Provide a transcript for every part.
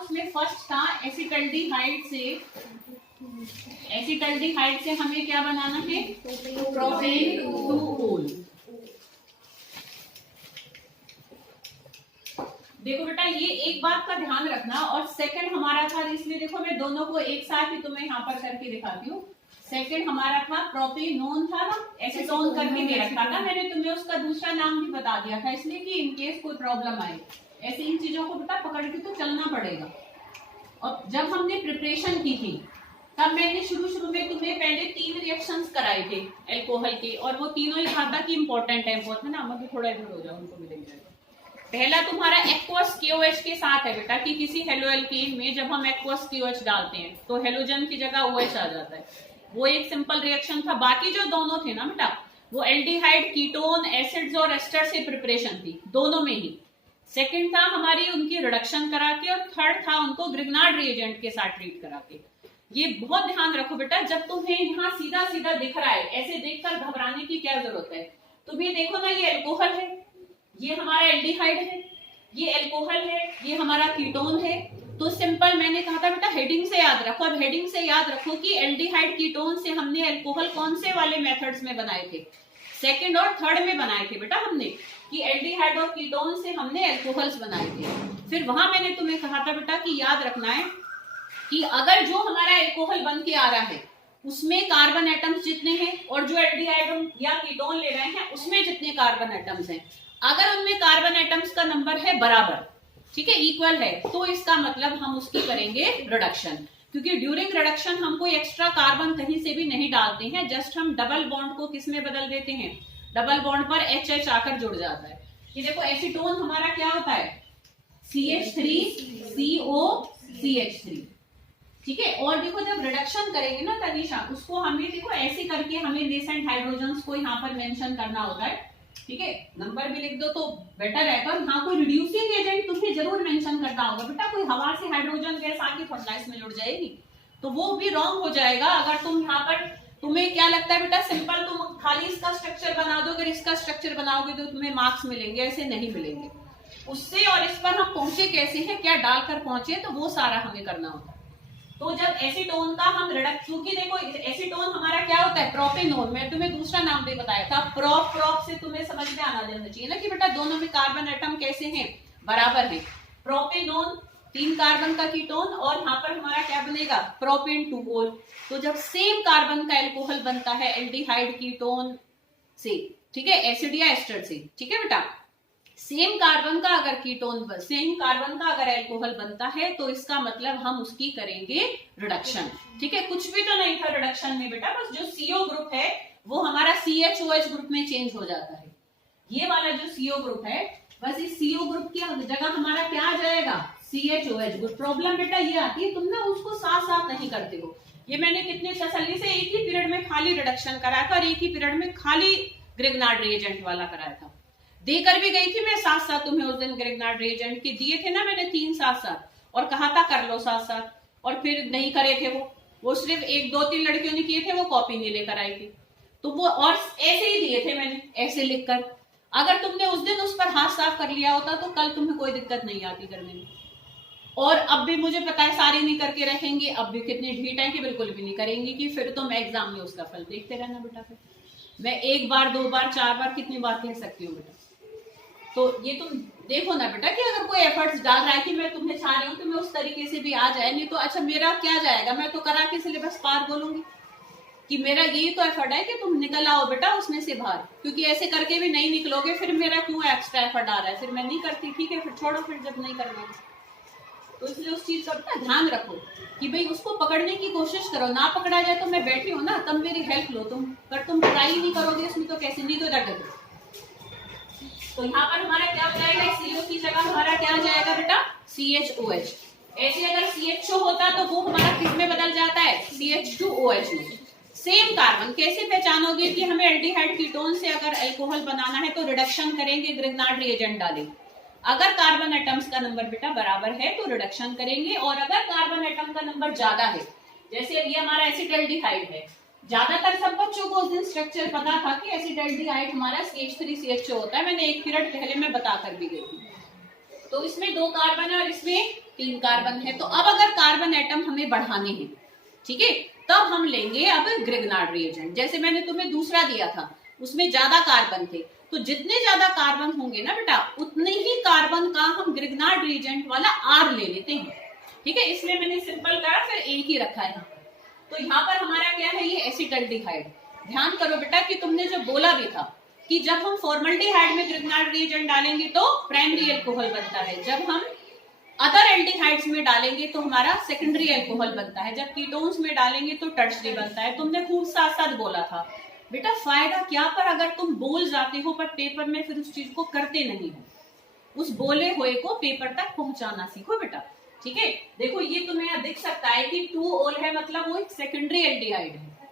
उसमें फर्स्ट था एसिटल्डिहाइड से हमें क्या बनाना है, प्रोपेन 2-ओल। देखो बेटा ये एक बात का ध्यान रखना। और सेकंड हमारा था, इसमें देखो मैं दोनों को एक साथ ही तुम्हें यहाँ पर करके दिखाती हूँ। सेकंड हमारा था प्रोपेनोन था ना, एसीटोन करके दे रखा था मैंने तुम्हें, उसका दूसरा नाम भी बता दिया था, इसलिए कि इनकेस कोई प्रॉब्लम आए ऐसे इन चीजों को बेटा पकड़ के तो चलना पड़ेगा। और जब हमने प्रिपरेशन की थी तब मैंने शुरू में तुम्हें पहले 3 रिएक्शंस कराए थे एल्कोहल के, और वो तीनों ही कहा था कि इंपॉर्टेंट है बहुत, है ना। हम थोड़ा इधर हो जाओ, उनको भी देख जाएगा। पहला तुम्हारा एक्वस KOH के साथ है बेटा, कि किसी हेलोएल्कीन में जब हम एक्वस KOH डालते हैं तो हेलोजन की जगह OH आ जाता है, वो एक सिंपल रिएक्शन था। बाकी जो दोनों थे ना बेटा, वो एल्डिहाइड, कीटोन, एसिड्स और एस्टर से प्रिपरेशन थी, दोनों में ही। सेकंड था हमारी उनकी रिडक्शन करा के, और थर्ड था उनको ग्रिग्नार्ड रिएजेंट के साथ ट्रीट करा के। ये बहुत ध्यान रखो बेटा, जब तुम्हें यहाँ सीधा सीधा दिख रहा है, ऐसे देखकर घबराने की क्या जरूरत है। तुम ये देखो ना, ये एल्कोहल है, ये हमारा एल्डिहाइड है, ये एल्कोहल है, ये हमारा कीटोन है। तो सिंपल मैंने कहा था बेटा हेडिंग से याद रखो। अब हेडिंग से याद रखो कि एल्डिहाइड कीटोन से हमने एल्कोहल कौन से वाले मेथड्स में बनाए थे, सेकंड और थर्ड में बनाए थे बेटा हमने, कि एल्डिहाइड और कीटोन से हमने एल्कोहल्स बनाए थे। फिर वहां मैंने तुम्हें कहा था बेटा कि याद रखना है कि अगर जो हमारा एल्कोहल बन के आ रहा है उसमें कार्बन एटम्स जितने हैं, और जो एल्डिहाइड या कीटोन ले रहे हैं उसमें जितने कार्बन एटम्स हैं, अगर उनमें कार्बन एटम्स का नंबर है बराबर, ठीक है, इक्वल है, तो इसका मतलब हम उसकी करेंगे रिडक्शन। क्योंकि ड्यूरिंग रिडक्शन हम कोई एक्स्ट्रा कार्बन कहीं से भी नहीं डालते हैं, जस्ट हम डबल बॉन्ड को किस में बदल देते हैं, डबल बॉन्ड पर HH आकर जुड़ जाता है। ये देखो एसीटोन हमारा क्या होता है, CH3COCH3, ठीक है। और देखो जब रिडक्शन करेंगे ना तनीषा, उसको हमें देखो ऐसे करके हमें नेसेंट हाइड्रोजन्स को यहाँ पर मेंशन करना होता है, ठीक है। नंबर भी लिख दो तो बेटर है, पर यहाँ कोई रिड्यूसिंग एजेंट तुम्हें जरूर मेंशन करना होगा बेटा। कोई हवा से हाइड्रोजन गैस आके थोड़ा इसमें जुड़ जाएगी तो वो भी रॉन्ग हो जाएगा। अगर तुम यहाँ पर, तुम्हें क्या लगता है बेटा, सिंपल तुम खाली इसका स्ट्रक्चर बना दो, अगर इसका स्ट्रक्चर बनाओगे तो तुम्हें मार्क्स मिलेंगे, ऐसे नहीं मिलेंगे। उससे और इस पर हम पहुंचे कैसे हैं, क्या डालकर पहुंचे, तो वो सारा हमें करना होता है। तो जब एसीटोन का हम रिडक्ट, क्योंकि देखो एसीटोन हमारा क्या होता है, प्रोपेनोन। मैं तुम्हें दूसरा नाम भी बताया था, प्रोप से तुम्हें समझ में आना जाना चाहिए ना कि बेटा दोनों में कार्बन एटम कैसे हैं, बराबर है। प्रोपेनोन 3 कार्बन का कीटोन, और यहाँ पर हमारा क्या बनेगा, प्रोपेन 2-ओल। तो जब सेम कार्बन का एल्कोहल बनता है एल्डिहाइड कीटोन से, ठीक है, एसिड या एस्टर से, ठीक है बेटा, सेम कार्बन का अगर कीटोन, सेम कार्बन का अगर एल्कोहल बनता है तो इसका मतलब हम उसकी करेंगे रिडक्शन, ठीक है। कुछ भी तो नहीं था रिडक्शन में बेटा, बस जो CO ग्रुप है वो हमारा CHOH ग्रुप में चेंज हो जाता है। ये वाला जो CO ग्रुप है, बस इस CO ग्रुप की जगह हमारा क्या आ जाएगा, CHOH ग्रुप। प्रॉब्लम बेटा ये आती है, तुम ना उसको साथ साथ नहीं करते हो। ये मैंने कितने तसल्ली से एक ही पीरियड में खाली रिडक्शन कराया था और एक ही पीरियड में खाली ग्रिग्नार्ड रिएजेंट वाला कराया था। देकर भी गई थी मैं साथ साथ तुम्हें उस दिन ग्रिग्नार्ड रिएजेंट के दिए थे ना मैंने 3 साथ साथ, और कहा था कर लो साथ साथ, और फिर नहीं करे थे वो सिर्फ 1-2-3 लड़कियों ने किए थे, वो कॉपी नहीं लेकर आई थी। तो वो और ऐसे ही दिए थे मैंने, ऐसे लिखकर। अगर तुमने उस दिन उस पर हाथ साफ कर लिया होता तो कल तुम्हें कोई दिक्कत नहीं आती करने में। और अब भी मुझे पता है सारे नहीं करके रखेंगे, अब भी कितनी ढीठ है कि बिल्कुल भी नहीं करेंगे, कि फिर तुम एग्जाम में उसका फल देखते रहना बेटा। फिर मैं 1 बार 2 बार 4 बार कितनी बार कह सकती हूँ बेटा। तो ये तुम देखो ना बेटा कि अगर कोई एफर्ट्स डाल रहा है कि मैं तुम्हें चाह रही हूँ कि मैं उस तरीके से भी आ जाए, नहीं तो अच्छा मेरा क्या जाएगा, मैं तो करा के सिलेबस पार बोलूंगी कि मेरा यही तो एफर्ट है कि तुम निकल आओ बेटा उसमें से बाहर। क्योंकि ऐसे करके भी नहीं निकलोगे, फिर मेरा क्यों एक्स्ट्रा एफर्ट आ रहा है, फिर मैं नहीं करती, ठीक है, फिर छोड़ो, फिर जब नहीं करना। तो इसलिए उस चीज का ध्यान रखो कि भाई उसको पकड़ने की कोशिश करो, ना पकड़ा जाए तो मैं बैठी हूँ ना, तब मेरी हेल्प लो तुम। पर तुम ट्राई नहीं करोगे इसमें तो कैसे, नहीं तो डर। तो यहाँ पर हमारा क्या हो जाएगा, CO की जगह हमारा क्या आ जाएगा बेटा, CHOH। ऐसे अगर CHO होता तो वो हमारा किस में बदल जाता है, CH2OH में। सेम कार्बन कैसे पहचानोगे कि हमें एल्डिहाइड कीटोन से अगर अल्कोहल बनाना है तो रिडक्शन करेंगे, ग्रिग्नार्ड रिएजेंट डालेंगे। अगर कार्बन एटम्स का नंबर बेटा बराबर है तो रिडक्शन करेंगे, और अगर कार्बन एटम का नंबर ज्यादा है, जैसे अब ये हमारा एसिटल्डिहाइड है, ज्यादातर सब बच्चों को उस दिन स्ट्रक्चर पता था कि एसिटल्डिहाइड हमारा CH3CHO होता है, मैंने एक पीरियड पहले में बता कर भी गई थी। तो इसमें 2 कार्बन है और इसमें 3 कार्बन है। तो अब अगर कार्बन एटम हमें बढ़ाने हैं, ठीक है, तब हम लेंगे अब ग्रिग्नार्ड रिएजेंट। जैसे मैंने तुम्हें दूसरा दिया था, उसमें ज्यादा कार्बन थे, तो जितने ज्यादा कार्बन होंगे ना बेटा, उतने ही कार्बन का हम ग्रिग्नार्ड रिएजेंट वाला आर ले लेते हैं, ठीक है। इसलिए मैंने सिंपल करा, फिर एक ही रखा है। तो यहाँ पर हमारा क्या है, ये एसिटल्डिहाइड। ध्यान करो बेटा कि तुमने जो बोला भी था कि जब हम फॉर्मल्डिहाइड में ग्रिग्नार्ड रिएजेंट डालेंगे तो प्राइमरी अल्कोहल बनता है, जब हम अदर एल्डिहाइड्स में डालेंगे तो हमारा सेकेंडरी अल्कोहल बनता है, जब कीटोन्स में डालेंगे तो टर्शरी बनता है। तुमने खूब साथ साथ बोला था बेटा, फायदा क्या पर अगर तुम बोल जाते हो पर पेपर में फिर उस चीज को करते नहीं हो। उस बोले हुए को पेपर तक पहुंचाना सीखो बेटा, ठीक है। देखो ये तुम्हें यहाँ दिख सकता है कि 2 ओल है, मतलब वो एक सेकेंडरी एल्डिहाइड है,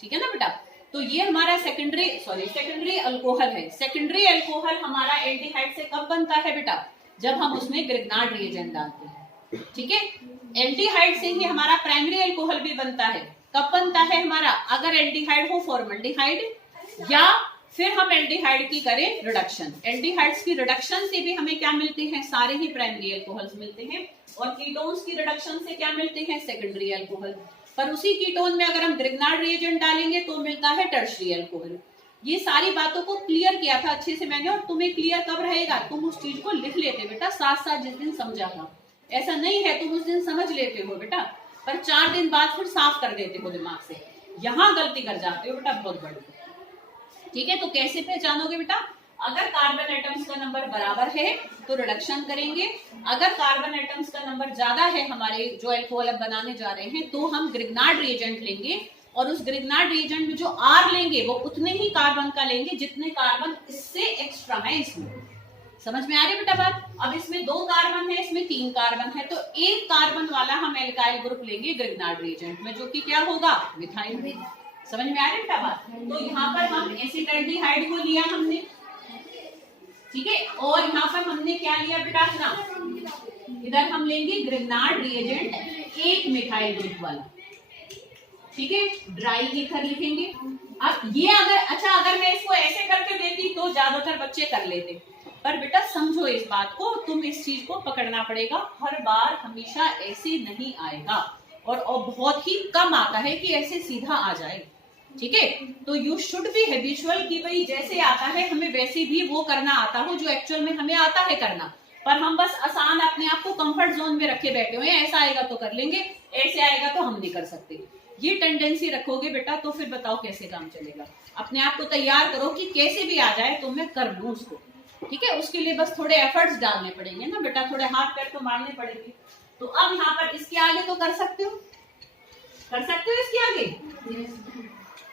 ठीक है ना बेटा। तो ये हमारा सेकेंडरी अल्कोहल है। सेकेंडरी अल्कोहल हमारा एल्डिहाइड से कब बनता है बेटा, जब हम उसमें ग्रिग्नार्ड रिएजेंट डालते हैं, ठीक है। एल्डिहाइड से ही हमारा प्राइमरी अल्कोहल भी बनता है। कब बनता है हमारा, अगर एल्डिहाइड हो फॉर्मल्डिहाइड, या फिर हम एल्डिहाइड की करें रिडक्शन। एल्डिहाइड्स की रिडक्शन से भी हमें क्या मिलते हैं, सारे ही प्राइमरी अल्कोहल्स मिलते हैं। और कीटोन्स की रिडक्शन से क्या मिलते हैं, सेकेंडरी अल्कोहल। पर उसी कीटोन में अगर हम ग्रिग्नार्ड रिएजेंट डालेंगे तो मिलता है टर्शरी अल्कोहल। ये सारी बातों को क्लियर किया था अच्छे से मैंने, और तुम्हें क्लियर कब रहेगा, तुम उस चीज को लिख लेते बेटा साथ साथ जिस दिन समझा था। ऐसा नहीं है तुम उस दिन समझ लेते हो बेटा, पर 4 दिन बाद फिर साफ कर देते हो दिमाग से, यहाँ गलती कर जाते हो बेटा बहुत बड़ी, ठीक है। तो कैसे पहचानोगे बेटा, अगर कार्बन एटम्स का नंबर बराबर है तो रिडक्शन करेंगे, अगर कार्बन एटम्स का नंबर ज्यादा है हमारे जो अल्कोहल बनाने जा रहे हैं, तो हम ग्रिग्नार्ड रिएजेंट लेंगे, और उस ग्रिग्नार्ड रिएजेंट में जो आर लेंगे वो उतने ही कार्बन का लेंगे जितने कार्बन इससे एक्स्ट्रा है इसमें। समझ में आ रही है बेटा बात। अब इसमें 2 कार्बन है, इसमें 3 कार्बन है, तो 1 कार्बन वाला हम एल्काइल ग्रुप लेंगे ग्रिग्नार्ड रिएजेंट में, जो कि क्या होगा, मिथाइल। समझ में आ रही है बेटा बात। तो यहाँ पर हम एसिटल्डिहाइड को लिया हमने, ठीक है, और यहाँ पर हमने क्या लिया बेटा अपना, इधर हम लेंगे ग्रिग्नार्ड रिएजेंट 1 मिथाइल ग्रुप वाला, ठीक है। ड्राई ईथर लिखेंगे। अब ये अगर मैं इसको ऐसे करके देती तो ज्यादातर बच्चे कर लेते, पर बेटा समझो इस बात को, तुम इस चीज को पकड़ना पड़ेगा। हर बार हमेशा ऐसे नहीं आएगा, और बहुत ही कम आता है कि ऐसे सीधा आ जाए, ठीक है। तो यू शुड बी हैबिचुअल कि भाई जैसे आता है हमें वैसे भी वो करना आता हो जो एक्चुअल में हमें आता है करना, पर हम बस आसान अपने आप को कंफर्ट जोन में रखे बैठे हुए हैं। ऐसा आएगा तो कर लेंगे, ऐसे आएगा तो हम नहीं कर सकते। ये टेंडेंसी रखोगे बेटा तो फिर बताओ कैसे काम चलेगा। अपने आप को तैयार करो कि कैसे भी आ जाए तो मैं कर लूं उसको, ठीक है। उसके लिए बस थोड़े एफर्ट्स डालने पड़ेंगे ना बेटा, थोड़े हाथ पैर तो मारने पड़ेंगे। तो अब यहाँ पर इसके आगे तो कर सकते हो इसके आगे,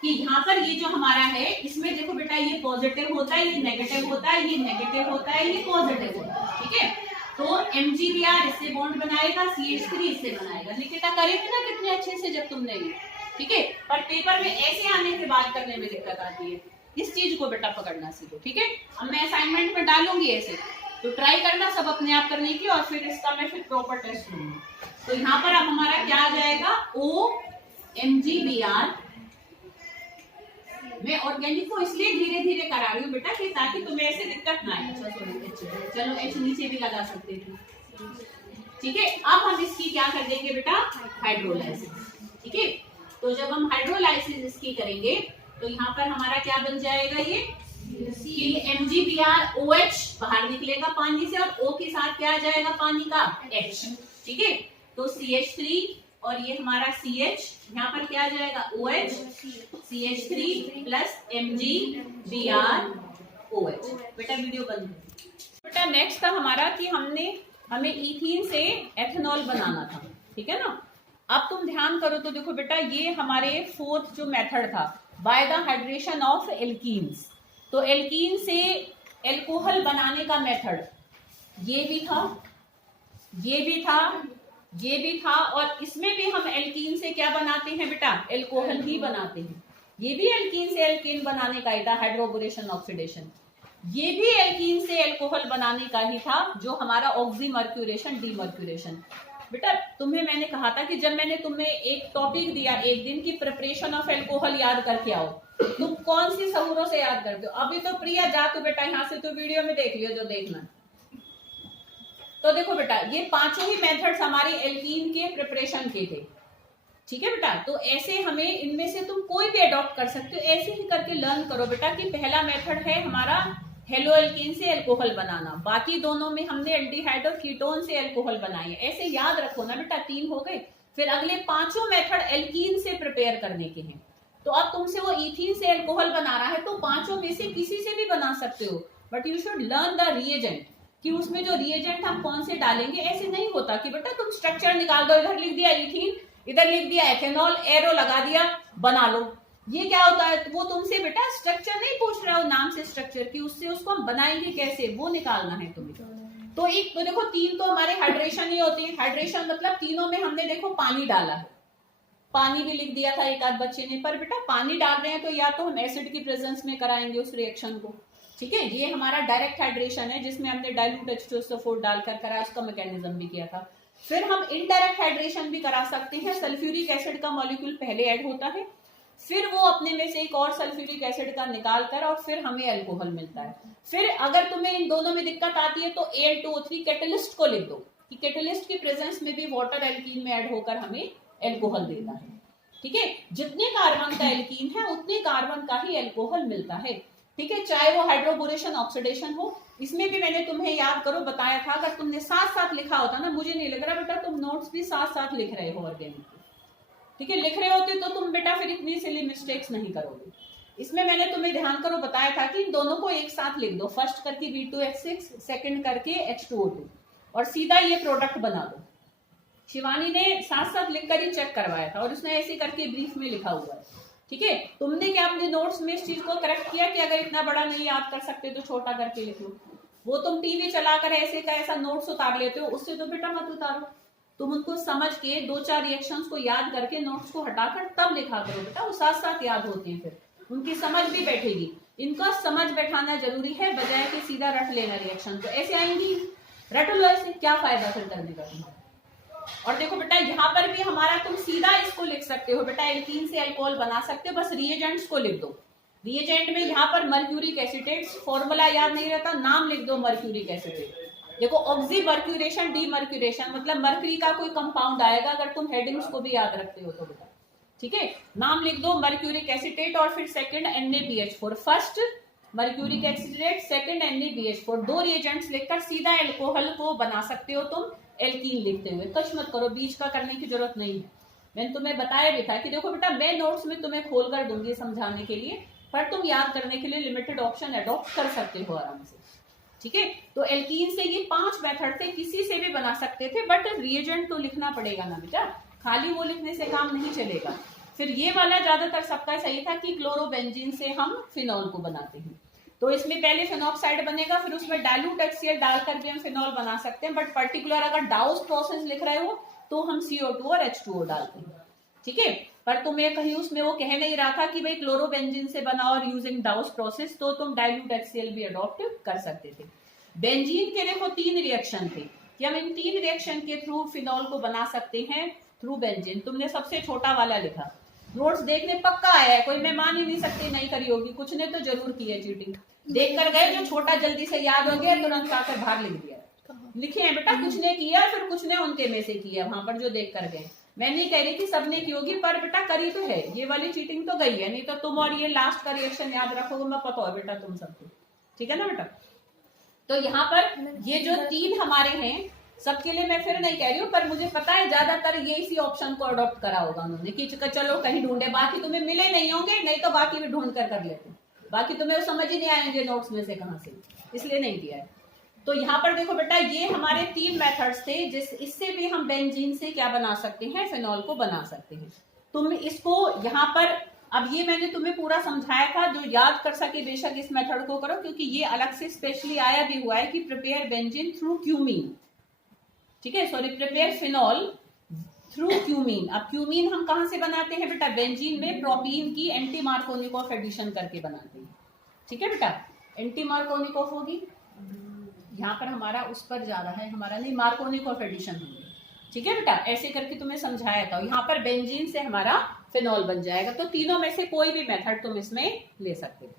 कि यहाँ पर ये जो हमारा है इसमें देखो बेटा, ये पॉजिटिव होता है, ये नेगेटिव होता है, ये नेगेटिव होता है, ये पॉजिटिव होता है, ठीक है। तो MgBr इससे बॉन्ड बनाएगा, CH3 इससे बनाएगा। निकिता करेगी ना कितने अच्छे से जब तुमने ये, ठीक है। पर पेपर में ऐसे आने से बात करने में दिक्कत आती है, इस चीज को बेटा पकड़ना सीखो, ठीक है। अब मैं असाइनमेंट में डालूंगी ऐसे, तो ट्राई करना सब अपने आप करने की, और फिर इसका मैं फिर प्रॉपर टेस्ट लूंगी। तो यहाँ पर अब हमारा क्या आ जाएगा, OMgBr। मैं ऑर्गेनिक को इसलिए धीरे धीरे करा रही हूँ बेटा कि ताकि तुम्हें ऐसे दिक्कत ना आए। चलो H नीचे भी लगा सकते थे, ठीक है। अब हम इसकी क्या कर देंगे बेटा, हाइड्रोलाइसिस, ठीक है। तो जब हम हाइड्रोलाइसिस इसकी करेंगे तो यहाँ पर हमारा क्या बन जाएगा, ये MgBr OH बाहर निकलेगा पानी से, और O के साथ क्या आ जाएगा पानी का H, ठीक है। तो CH3 और ये हमारा CH, यहाँ पर क्या आ जाएगा OH, CH3 plus MgBr OH। बेटा वीडियो बंद। बेटा नेक्स्ट था हमारा कि हमें इथीन से एथेनॉल बनाना था, ठीक है ना। अब तुम ध्यान करो तो देखो बेटा, ये हमारे 4th जो मेथड था, by the hydration of alkenes. तो एल्कीन से एल्कोहल बनाने का मेथड ये भी था, ये भी था, ये भी था, और इसमें भी हम एल्कीन से क्या बनाते हैं बेटा, एल्कोहल ही बनाते हैं। ये भी एल्कीन से एल्कीन बनाने का ही था, हाइड्रोबोरेशन ऑक्सीडेशन। ये भी एल्कीन से एल्कोहल बनाने का ही था, जो हमारा ऑक्सीमर्क्यूरेशन डीमर्क्यूरेशन। बेटा तुम्हें मैंने कहा था कि जब मैंने तुम्हें एक टॉपिक दिया एक दिन की प्रिपरेशन ऑफ एल्कोहल याद करके आओ, तुम कौन सी सहूरों से याद करते हो। अभी तो प्रिया जा तो बेटा यहाँ से तो वीडियो में देख लियो जो देखना। तो देखो बेटा ये पांचों ही मेथड्स हमारे एल्कीन के प्रिपरेशन के थे, ठीक है बेटा। तो ऐसे हमें इनमें से तुम कोई भी अडॉप्ट कर सकते हो, ऐसे ही करके लर्न करो बेटा कि पहला मेथड है हमारा हेलो एल्कीन से अल्कोहल बनाना, बाकी दोनों में हमने एल्डिहाइड और कीटोन से अल्कोहल बनाई है, ऐसे याद रखो ना बेटा। 3 हो गए, फिर अगले पांचों मेथड एल्कीन से प्रिपेयर करने के हैं। तो अब तुमसे वो इथीन से अल्कोहल बना रहा है तो पांचों में से किसी से भी बना सकते हो, but you should learn the reagent कि उसमें जो रिएजेंट हम कौन से डालेंगे। ऐसे नहीं होता कि बेटा तुम स्ट्रक्चर निकाल दो, इधर लिख दिया इथीन, इधर लिख दिया एथेनॉल, एरो लगा दिया, बना लो। ये क्या होता है, वो तुमसे बेटा स्ट्रक्चर नहीं पूछ रहा हो, नाम से स्ट्रक्चर की, उससे उसको हम बनाएंगे कैसे वो निकालना है तुम्हें। तो एक तो देखो 3 तो हमारे हाइड्रेशन ही होती है। हाइड्रेशन मतलब तीनों में हमने देखो पानी डाला है, पानी भी लिख दिया था एक आध बच्चे ने, पर बेटा पानी डाल रहे हैं तो या तो हम एसिड की प्रेजेंस में कराएंगे उस रिएक्शन को, ठीक है। ये हमारा डायरेक्ट हाइड्रेशन है जिसमें हमने डाइल्यूट H2SO4 डालकर करा, उसका मैकेनिज्म भी किया था। फिर हम इनडायरेक्ट हाइड्रेशन भी करा सकते हैं, सल्फ्यूरिक एसिड का मॉलिक्यूल पहले ऐड होता है, फिर वो अपने में से एक और सल्फ्यूरिक एसिड का निकाल कर और फिर हमें अल्कोहल मिलता है। फिर अगर तुम्हें इन दोनों में दिक्कत आती है तो Al2O3 कैटलिस्ट को लिख दो कि कैटलिस्ट की प्रेजेंस में भी वाटर एल्कीन में ऐड होकर हमें अल्कोहल देता है, ठीक है। जितने कार्बन का एल्कीन है उतने कार्बन का ही अल्कोहल मिलता है, ठीक है, चाहे वो हाइड्रोबोरेशन ऑक्सीडेशन हो। इसमें भी मैंने तुम्हें याद करो बताया था, अगर तुमने साथ साथ लिखा होता ना, मुझे नहीं लग रहा बेटा तुम नोट्स भी साथ साथ लिख रहे हो ऑर्गेनिक, ठीक है, लिख रहे होते तो तुम बेटा फिर इतनी सिली मिस्टेक्स नहीं करोगे। इसमें मैंने तुम्हें ध्यान करो बताया था कि इन दोनों को एक साथ लिख दो, फर्स्ट करके V2H6, सेकंड करके H2O2 और सीधा ये प्रोडक्ट बना दो। शिवानी ने साथ साथ लिखकर ही चेक करवाया था और उसने ऐसे करके ब्रीफ में लिखा हुआ है, ठीक है। तुमने क्या अपने नोट्स में इस चीज को करेक्ट किया कि अगर इतना बड़ा नहीं याद कर सकते तो छोटा करके लिख लो। वो तुम टीवी चलाकर ऐसे का ऐसा नोट्स उतार लेते हो, उससे तो बेटा मत उतारो, तुम उनको समझ के 2-4 रिएक्शंस को याद करके नोट्स को हटाकर तब लिखा करो बेटा, वो साथ साथ याद होते हैं, फिर उनकी समझ भी बैठेगी। इनका समझ बैठाना जरूरी है, बजाय कि सीधा रट लेना रिएक्शन। तो ऐसे आएंगी, रट लो ऐसे, क्या फायदा फिर करने का तुम्हारा। और देखो बेटा यहाँ पर भी हमारा तुम सीधा इसको लिख सकते हो बेटा, एल्कीन से अल्कोहल बना सकते हो, बस रिएजेंट्स को लिख दो। रिएजेंट में यहाँ पर मर्क्यूरिक एसिटेट, फॉर्मूला याद नहीं रहता, नाम लिख दो मर्क्यूरिक एसिटेट। देखो ऑक्सी मर्क्यूरेशन, डीमर्क्यूरेशन मतलब मर्क्यूरी का कोई कंपाउंड आएगा, अगर तुम हेडिंग्स को भी याद रखते हो तो बेटा, ठीक है। नाम लिख दो मर्क्यूरिक एसिटेट और फिर second NaBH4, first mercuric acetate, second NaBH4, 2 reagents लिखकर सीधा अल्कोहल को बना सकते हो तुम एल्कीन लिखते हुए। कश मत करो, बीच का करने की जरूरत नहीं है। मैंने तुम्हें बताया भी था कि देखो बेटा मैं नोट्स में तुम्हें खोल कर दूंगी समझाने के लिए, पर तुम याद करने के लिए लिमिटेड ऑप्शन अडॉप्ट कर सकते हो आराम से, ठीक है। तो एल्कीन से ये 5 मेथड थे, किसी से भी बना सकते थे, बट रिएजेंट तो लिखना पड़ेगा ना बेटा, खाली वो लिखने से काम नहीं चलेगा। फिर ये वाला ज्यादातर सबका सही था कि क्लोरोबेंजीन से हम फिनॉल को बनाते हैं, तो इसमें पहले फिनॉक्साइड बनेगा, फिर उसमें डाइल्यूट HCl डालकर भी हम फिनॉल बना सकते हैं, बट पर्टिकुलर अगर डाउस प्रोसेस लिख रहे हो तो हम CO2 और H2O डालते हैं, ठीक है। पर तुम्हें कहीं उसमें वो कह नहीं रहा था कि भाई क्लोरोबेंजीन से बना और यूजिंग डाउस प्रोसेस, तो तुम डाइल्यूट HCl भी अडॉप्ट कर सकते थे। बेंजीन के देखो 3 रिएक्शन थे कि हम इन 3 रिएक्शन के थ्रू फिनॉल को बना सकते हैं थ्रू बेंजीन। तुमने सबसे छोटा वाला लिखा, नोट्स देखने पक्का आया है, कोई मैं मान ही नहीं सकती नहीं करी होगी, कुछ ने तो जरूर की है चीटिंग, देख कर गए, जो छोटा जल्दी से याद हो गया तुरंत आकर बाहर लिख दिया। लिखे हैं बेटा, कुछ ने किया फिर कुछ ने उनके में से किया वहां पर जो देख कर गए। मैं नहीं कह रही कि सबने की होगी, पर बेटा करी तो है, ये वाली चीटिंग तो गई है, नहीं तो तुम और ये लास्ट का रिएक्शन याद रखोगे, मैं पता है बेटा तुम सबको, ठीक है ना बेटा। तो यहाँ पर ये जो 3 हमारे हैं सबके लिए मैं फिर नहीं कह रही हूँ, पर मुझे पता है ज्यादातर ये इसी ऑप्शन को अडॉप्ट करा होगा उन्होंने कि चलो कहीं ढूंढे, बाकी तुम्हें मिले नहीं होंगे, नहीं तो बाकी भी ढूंढ कर लेते, बाकी तुम्हें वो समझ ही नहीं आएंगे नोट्स में से कहां से, इसलिए नहीं किया है। तो यहाँ पर देखो बेटा ये हमारे 3 मेथड्स थे, इससे भी हम बेंजीन से क्या बना सकते हैं, फिनॉल को बना सकते हैं। तुम इसको यहाँ पर, अब ये मैंने तुम्हें पूरा समझाया था, जो याद कर सके बेशक इस मेथड को करो, क्योंकि ये अलग से स्पेशली आया भी हुआ है कि प्रिपेयर बेंजीन थ्रू क्यूमीन, ठीक है, sorry prepare phenol through cumene. अब क्यूमीन हम कहां से बनाते हैं बेटा, बेंजीन में प्रोपीन की एंटी मार्कोनिकोव एडिशन करके बनाते हैं, ठीक है बेटा। एंटी मार्कोनिकोव होगी, यहाँ पर हमारा उस पर ज्यादा है, हमारा नहीं, मार्कोनिकोव एडिशन होगी, ठीक है बेटा। ऐसे करके तुम्हें समझाया था, यहाँ पर बेंजीन से हमारा फिनॉल बन जाएगा। तो तीनों में से कोई भी मेथड तुम इसमें ले सकते हो।